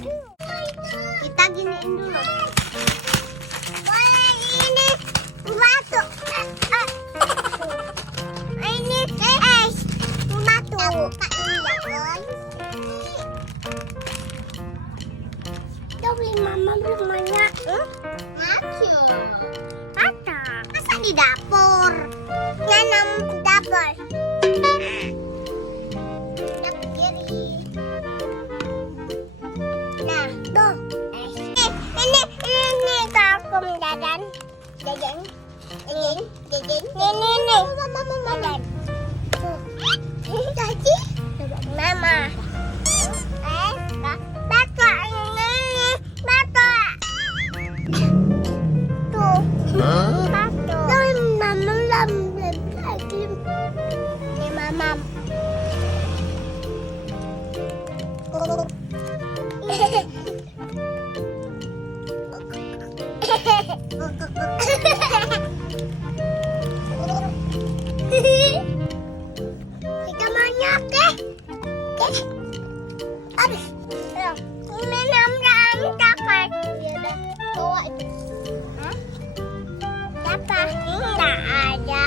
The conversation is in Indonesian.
Kita giniin dulu. Ini batu. Ini es batu. Buka ini ya, guys. Tapi mama belum banyak. Ngacu. Kata. Masa di dapur? Nanam dapur. Dapur kiri. Nah, tuh. Ini vakum jajan. Jajan. Ini. Mama. Tadi. Mama. Bapak ini. Bapak. Tuh. Bapak. Tuh, mama lagi. Ini mama. Kita banyak habis. Minum takkan. Ya udah, bawa itu. Siapa? Enggak ada.